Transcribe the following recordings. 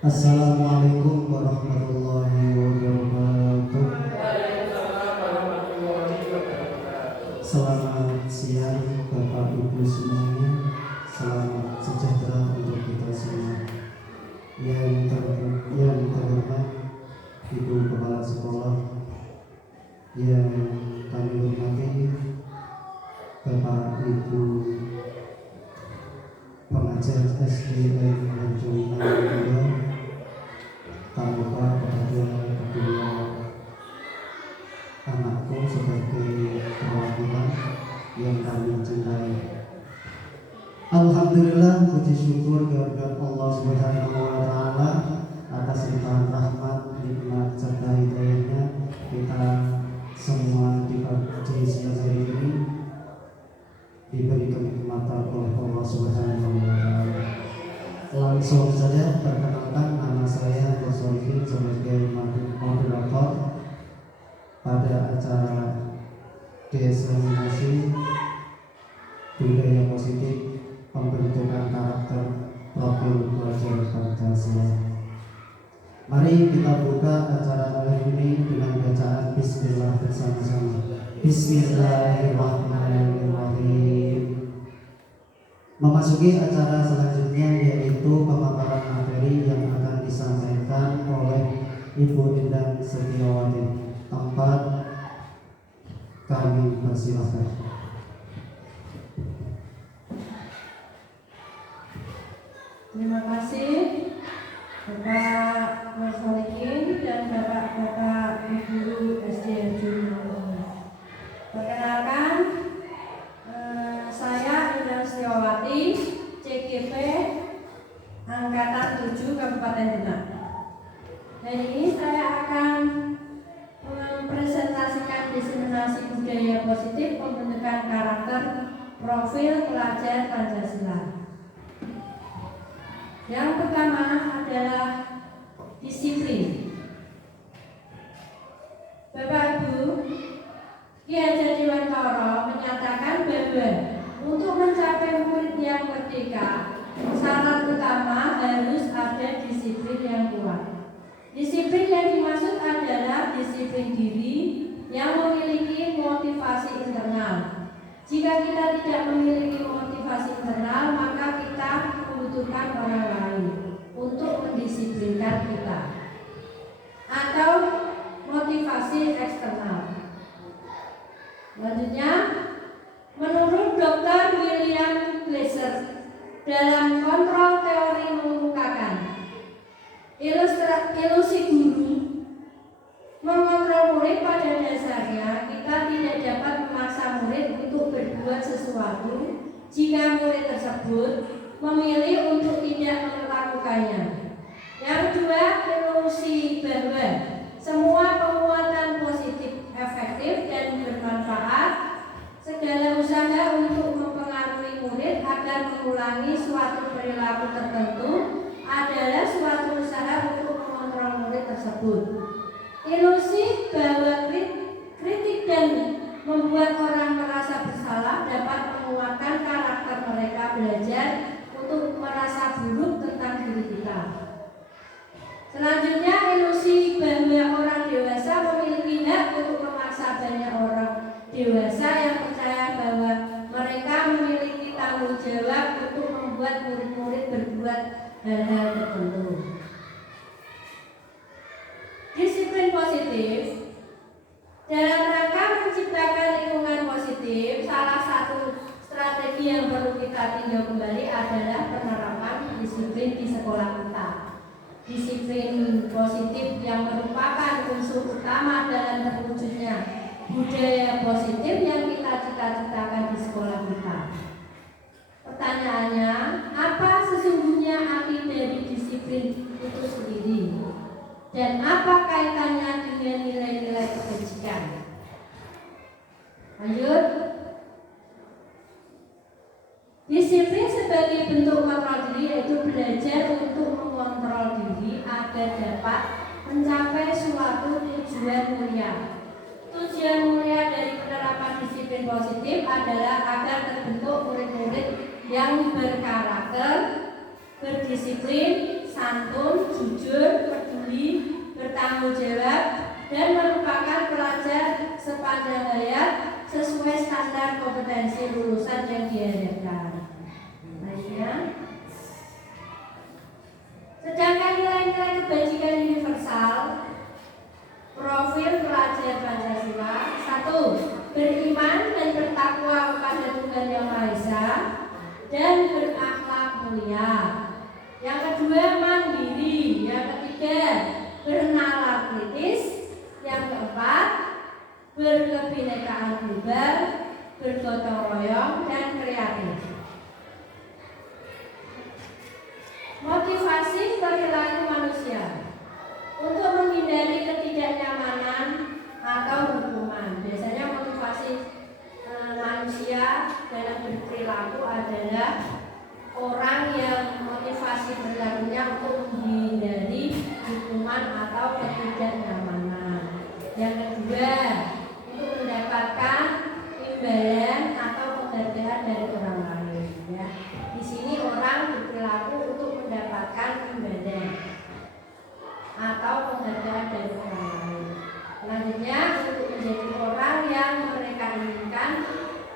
Assalamualaikum warahmatullahi wabarakatuh. Selamat siang Bapak Ibu semuanya. Selamat sejahtera untuk kita semua. Yang terhormat Ibu Kepala Sekolah, yang kami hormati Bapak Ibu pengajar SDN Anjungan II, tanpa kedua anakku sebagai perwakilan yang kami cintai. Alhamdulillah, puji syukur kehadirat Allah Subhanahu wa taala atas limpahan rahmat, nikmat serta hidayahnya kita semua di siang hari ini diberi kenikmatan oleh Allah Subhanahu wa taala. Langsung saja perkenalkan, nama saya Bosolihin sebagai moderator pada acara diseminasi budaya positif pembentukan karakter profil pelajar Pancasila. Mari kita buka acara kali ini dengan bacaan Bismillah bersama-sama. Bismillahirrahmanirrahim. Memasuki acara selanjutnya, yaitu pemaparan materi yang akan disampaikan oleh Ibu Endang Setiawati. Tempat kami persilahkan. Terima kasih Bapak Bosolihin dan Bapak-Bapak Ibu SD Junior. Perkenalkan, saya Endang Setiawati, CGP Angkatan 7 Kabupaten Demak. Hari ini saya akan mempresentasikan diseminasi budaya positif pembentukan karakter profil pelajar Pancasila. Yang pertama adalah disiplin. Bapak Ibu, Ki Hajar Dewantara menyatakan bahwa untuk mencapai murid yang merdeka, syarat utama harus ada disiplin yang kuat. Disiplin yang dimaksud adalah disiplin diri yang memiliki motivasi internal. Jika kita tidak memiliki motivasi internal, maka kita membutuhkan orang lain untuk mendisiplinkan kita, atau motivasi eksternal. Selanjutnya, menurut Dr. William Glasser dalam kontrol teori mengemukakan ilusi guru mengontrol murid. Pada dasarnya kita tidak dapat memaksa murid untuk berbuat sesuatu jika murid tersebut memilih untuk tidak melakukannya. Yang kedua, ilusi bahwa semua penguatan positif efektif dan bermanfaat. Segala usaha untuk mempengaruhi murid agar mengulangi suatu perilaku tertentu adalah suatu usaha untuk mengontrol murid tersebut. Ilusi bahwa kritik dan membuat orang merasa bersalah dapat menguatkan karakter mereka belajar untuk merasa buruk tentang diri kita. Selanjutnya, ilusi bahwa orang dewasa memiliki hak untuk memaksa banyak orang dewasa yang percaya bahwa mereka memiliki tanggung jawab untuk membuat murid-murid berbuat hal-hal tertentu. Disiplin positif. Dalam rangka menciptakan lingkungan positif, salah satu strategi yang perlu kita tinjau kembali adalah penerapan disiplin di sekolah kita. Disiplin positif yang merupakan unsur utama dalam terwujudnya budaya positif yang kita cita-citakan di sekolah kita. Pertanyaannya, apa sesungguhnya arti dari disiplin itu sendiri? Dan apa kaitannya dengan nilai-nilai kebajikan? Lanjut. Disiplin sebagai bentuk kontrol diri yaitu belajar untuk mengontrol diri agar dapat mencapai suatu tujuan mulia. Tujuan mulia dari penerapan disiplin positif adalah agar terbentuk murid-murid yang berkarakter, berdisiplin, santun, jujur, peduli, bertanggung jawab, dan merupakan pelajar sepanjang hayat sesuai standar kompetensi lulusan yang diharapkan. Lainnya, sedangkan nilai-nilai kebajikan universal, profil pelajar Pancasila: 1. Beriman dan bertakwa kepada Tuhan Yang Maha Esa dan berakhlak mulia. Yang kedua, mandiri. Yang ketiga, bernalar kritis. Yang keempat, berkebinekaan global, bergotong royong, dan kreatif. Motivasi perilaku manusia untuk menghindari ketidaknyamanan atau hukuman. Biasanya motivasi manusia dalam berperilaku adalah orang yang motivasi perilakunya untuk menghindari hukuman atau ketidaknyamanan. Yang kedua, untuk mendapatkan imbalan atau penghargaan dari orang lain. Ya. Di sini orang berperilaku untuk mendapatkan imbalan atau penghargaan dari orang lain. Selanjutnya, untuk menjadi orang yang mereka inginkan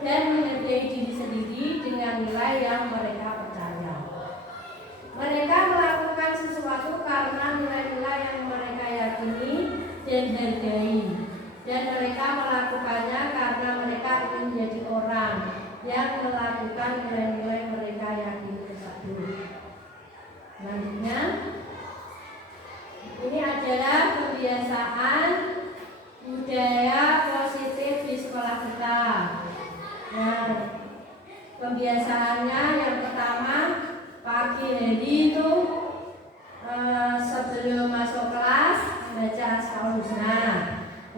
dan menghargai diri sendiri dengan nilai yang mereka percaya. Mereka melakukan sesuatu karena nilai-nilai yang mereka yakini dan hargai, dan mereka melakukannya karena mereka ingin menjadi orang yang melakukan nilai-nilai mereka yakini tersebut. Selanjutnya, ini adalah kebiasaan budaya positif di sekolah kita. Nah, kebiasaannya yang pertama, pagi hari itu sebelum masuk kelas baca Asmaul Husna.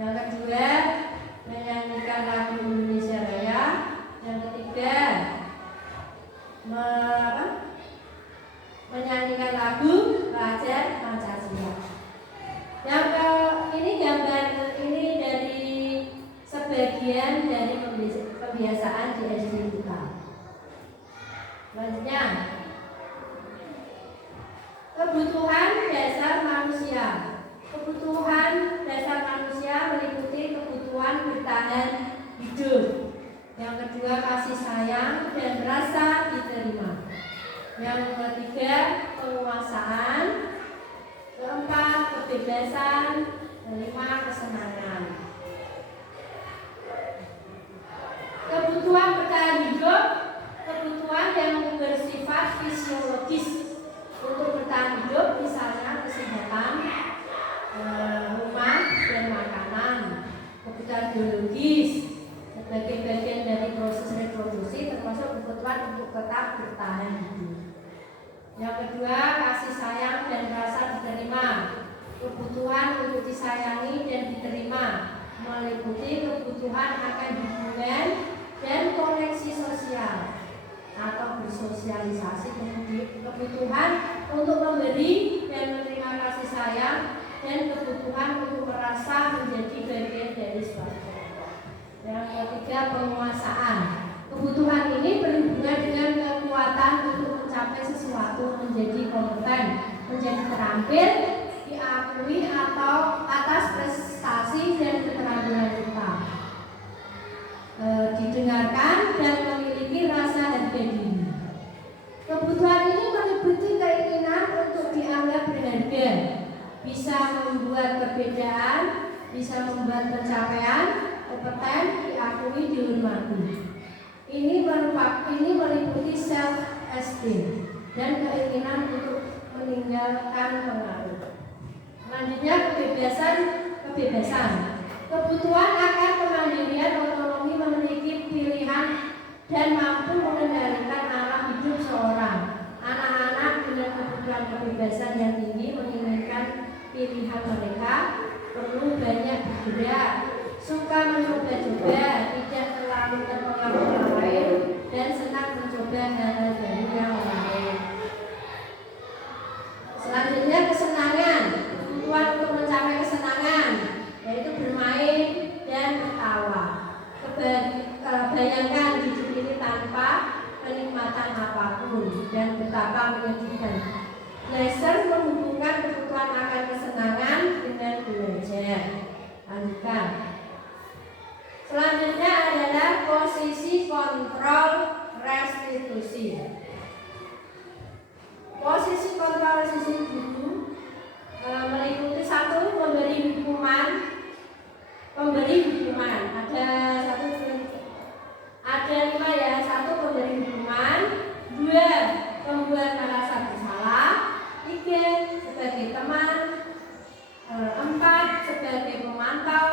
Yang kedua, menyanyikan lagu Indonesia Raya. Yang ketiga, menyanyikan lagu pelajar Pancasila. Yang ini gambar ini dari sebagian dari kebiasaan di SD kita. Selanjutnya, kebutuhan dasar manusia. Kebutuhan dasar manusia meliputi kebutuhan bertahan hidup. Yang kedua, kasih sayang dan rasa diterima. Yang ketiga, penguasaan. Keempat, kebebasan. Kelima, kesenangan. Kebutuhan bertahan hidup, kebutuhan yang bersifat fisiologis. Untuk bertahan hidup, misalnya kesehatan, rumah, dan makanan. Kebutuhan biologis sebagai bagian dari proses reproduksi, termasuk kebutuhan untuk tetap bertahan hidup. Yang kedua, kasih sayang dan rasa diterima. Kebutuhan untuk disayangi dan diterima meliputi kebutuhan akan hubungan dan koneksi sosial atau bersosialisasi. Kebutuhan untuk memberi dan menerima kasih sayang, dan kebutuhan untuk merasa menjadi bagian dari suatu kelompok. Yang ketiga, penguasaan. Kebutuhan ini berhubungan dengan kekuatan untuk mencapai sesuatu, menjadi kompeten, menjadi terampil, diakui atau atas prestasi dan keterampilan kita, didengarkan dan memiliki rasa harga diri. Kebutuhan ini meliputi keinginan untuk dianggap berharga, bisa membuat perbedaan, bisa membuat pencapaian, kompeten, diakui, dihormati. Ini meliputi self-esteem dan keinginan untuk meninggalkan pengaruh. Selanjutnya, kebebasan. Kebutuhan akan kemandirian, otonomi, memiliki pilihan dan mampu mengendalikan arah hidup seorang. Anak-anak dengan kebutuhan kebebasan yang tinggi menginginkan pilihan mereka, perlu banyak bergerak, suka mencoba-coba, tidak terlalu terpengaruh orang lain, dan senang mencoba hal-hal baru yang lain. Selanjutnya, kesenangan. Kebutuhan untuk mencapai kesenangan, yaitu bermain dan tertawa. Bayangkan hidup ini tanpa kenikmatan apapun dan betapa menyedihkan. Leisure menghubungkan kebutuhan akan kesenangan dengan belajar. Lanjutkan. Selanjutnya adalah posisi kontrol restitusi. Posisi kontrol restitusi itu meliputi satu, memberi hukuman. Ada 5 ya. 1, memberi hukuman. 2, membuat merasa bersalah. 3, sebagai teman. 4, sebagai pemantau.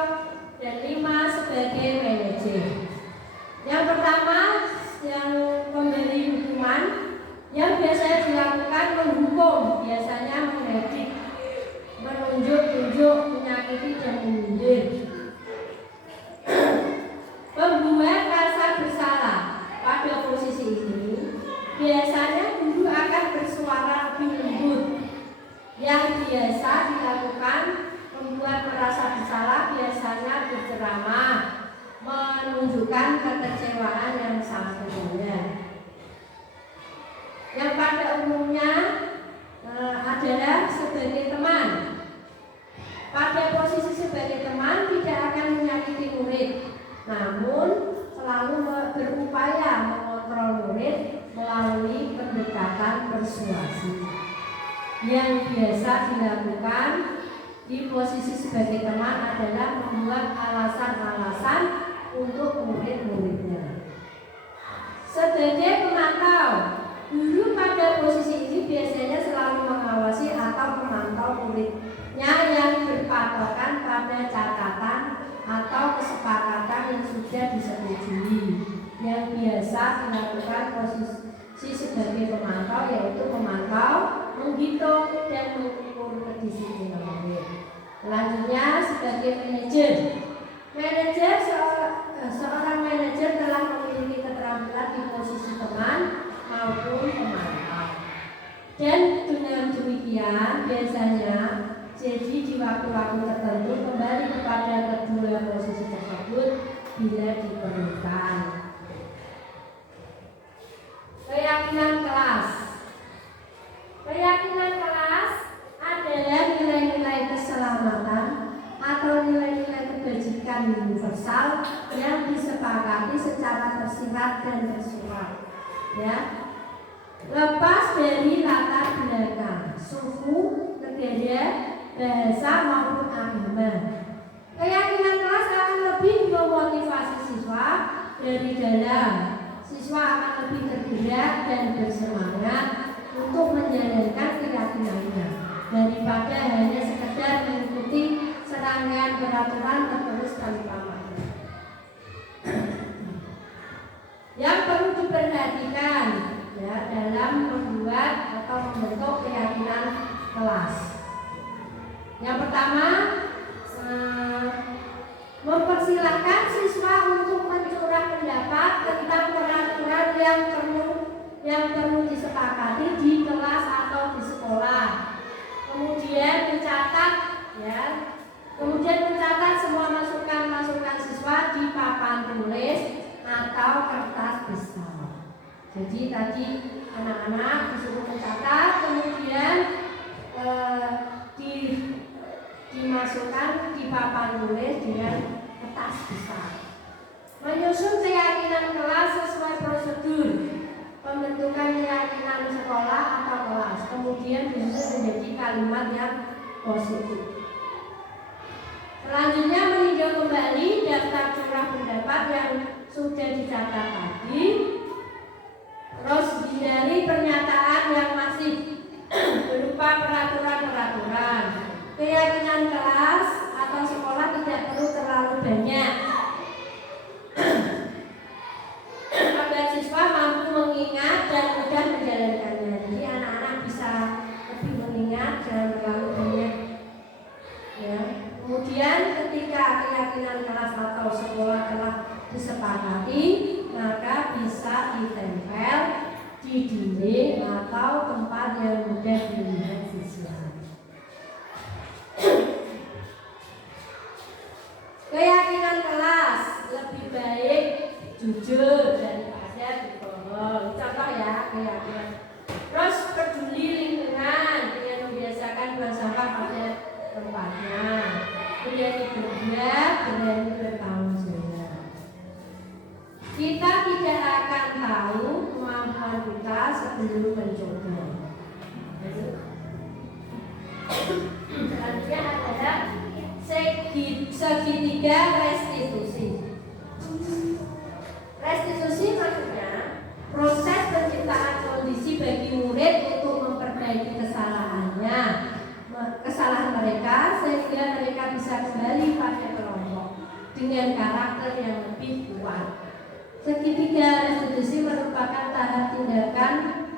Dan 5, sebagai manajer. Yang pertama, yang memberi hukuman, yang biasanya dilakukan menghukum, biasanya mengedik, menunjuk-tunjuk, menyakiti dan menyindir. Membuat rasa bersalah. Pada posisi ini biasanya guru akan bersuara lebih lembut. Yang biasa dilakukan membuat merasa bersalah, biasanya berceramah, menunjukkan kekecewaan yang sebenarnya. Yang pada umumnya adalah sebagai teman. Pada posisi sebagai teman tidak akan menyakiti murid, namun selalu berupaya mengontrol murid melalui pendekatan persuasi. Yang biasa dilakukan di posisi sebagai teman adalah membuat alasan-alasan untuk murid-muridnya. Sebagai pemantau, guru pada posisi ini biasanya selalu mengawasi atau memantau muridnya yang berpatokan pada catatan atau kesepakatan yang sudah disetujui. Yang biasa dilakukan posisi sebagai pemantau yaitu memantau, menghitung dan mengukur kedisiplinan murid. Selanjutnya sebagai manajer. Seorang manajer telah memiliki keterampilan di posisi teman maupun pemantau. Dan dengan demikian biasanya jadi di waktu-waktu tertentu kembali kepada kedua posisi tersebut bila diperlukan. Keyakinan kelas. Keyakinan kelas adalah nilai-nilai keselamatan atau nilai-nilai kebajikan universal yang disepakati secara tersirat dan tersurat. Ya, lepas dari latar belakang, suku, negara, bahasa maupun agama. Keyakinan kelas akan lebih memotivasi siswa dari dalam. Siswa akan lebih tergerak dan bersemangat untuk menjalankan keyakinannya daripada hanya sekedar mengikuti serangkaian peraturan tertulis tanpa makna. Yang perlu diperhatikan ya, dalam membuat atau membentuk keyakinan kelas. Yang pertama, mempersilahkan siswa untuk mencurah pendapat tentang peraturan yang perlu disepakati di kelas atau di sekolah. Kemudian mencatat semua masukan siswa di papan tulis atau kertas besar. Jadi tadi anak-anak disuruh mencatat, kemudian dimasukkan di papan tulis dengan kertas besar. Menyusun keyakinan kelas sesuai prosedur pembentukan keyakinan sekolah atau kelas, kemudian disusun menjadi kalimat yang positif. Selanjutnya meninjau kembali daftar curah pendapat yang sudah dicatat tadi. Terus hindari pernyataan yang masih berupa peraturan-peraturan. Keyakinan kelas atau sekolah tidak perlu terlalu banyak agar siswa mampu mengingat dan mudah menjalankannya. Jadi anak-anak bisa lebih mengingat dan terlalu banyak. Ya. Kemudian ketika keyakinan kelas atau sekolah telah disepakati, maka bisa ditempel di dinding atau tempat yang mudah dilihat siswa. Keyakinan kelas lebih baik jujur daripada berbohong. Contoh ya keyakinan. Terus peduli lingkungan, Selanjutnya adalah segitiga restitusi. Restitusi maksudnya proses penciptaan kondisi bagi murid untuk memperbaiki kesalahan mereka sehingga mereka bisa kembali pada kelompok dengan karakter yang lebih kuat. Segitiga restitusi merupakan tahap tindakan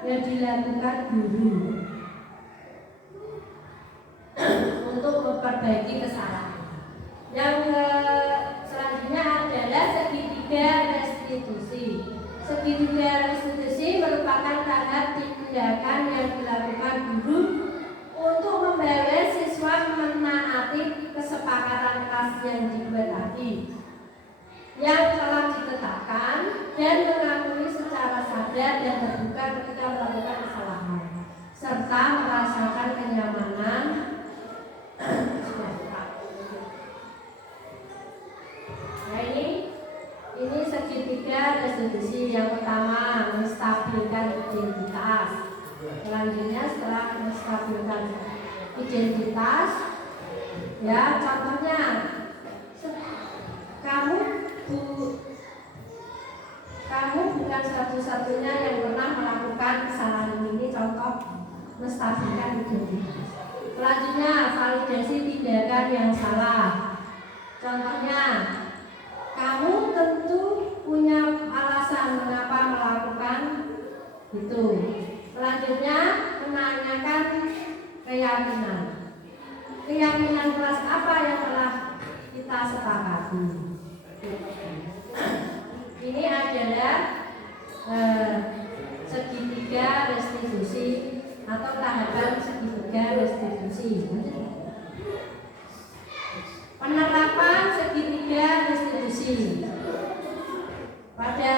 yang dilakukan guru untuk memperbaiki kesalahan. Yang selanjutnya adalah segitiga restitusi. Segitiga restitusi merupakan tahap tindakan yang dilakukan guru untuk membawa siswa menaati kesepakatan kelas yang dibuat tadi, yang telah ditetapkan dan mengakui secara sadar dan terbuka ketika melakukan kesalahan, serta merasakan kenyamanan. Nah ini segitiga restitusi. Yang pertama, menstabilkan identitas. Selanjutnya setelah menstabilkan identitas, ya contohnya kamu bukan satu-satunya yang pernah melakukan kesalahan ini. Contoh menstabilkan identitas. Selanjutnya validasi tindakan yang salah. Contohnya, kamu tentu punya alasan mengapa melakukan itu. Selanjutnya menanyakan keyakinan. Keyakinan kelas apa yang telah kita sepakati. Ini adalah segitiga restitusi atau tahapan segitiga restitusi. Penerapan segitiga restitusi. Pada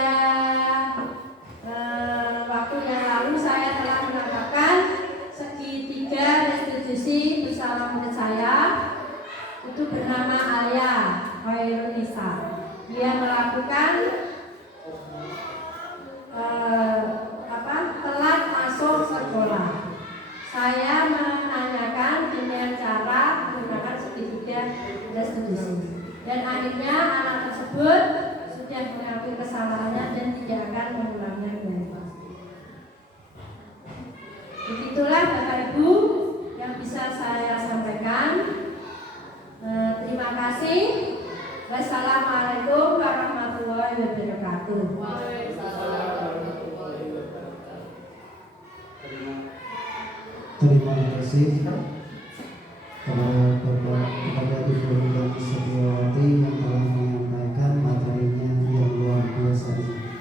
waktu yang lalu saya telah menetapkan segitiga restitusi bersama murid saya. Itu bernama Alia Wairunisa. Dia melakukan telat masuk sekolah. Saya menanyakan dengan cara menggunakan segitiga restitusi, dan akhirnya anak tersebut sudah mengakui kesalahannya dan tidak akan mengulangnya kembali. Begitulah Bapak Ibu yang bisa saya sampaikan. Terima kasih. Wassalamualaikum warahmatullahi wabarakatuh. Terima kasih kepada Ibu Ridwan Setiawati yang telah menyampaikan materinya yang luar biasa ini.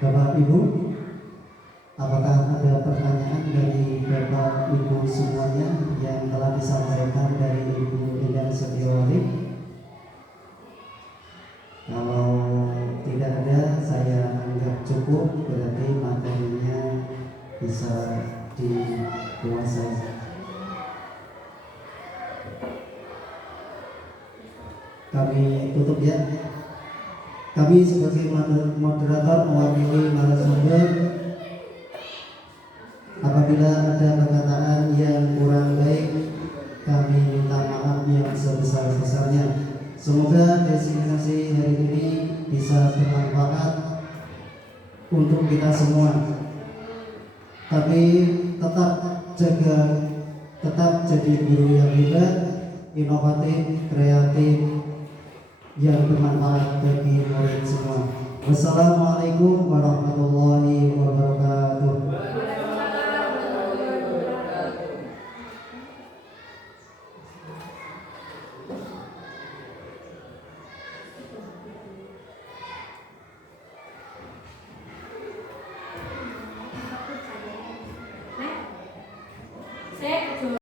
Bapak Ibu, apakah ada pertanyaan dari Bapak Ibu semuanya yang telah disampaikan dari Ibu Ridwan Setiawati? Kalau tidak ada, saya anggap cukup, berarti materinya bisa dikuasai. Kami tutup ya. Kami sebagai moderator mewakili narasumber, apabila ada perkataan yang kurang baik, kami minta maaf yang sebesar-besarnya. Semoga destinasi hari ini bisa bermanfaat untuk kita semua. Tapi tetap jadi guru yang hebat, inovatif, kreatif, yang bermanfaat bagi murid semua. Wassalamualaikum warahmatullahi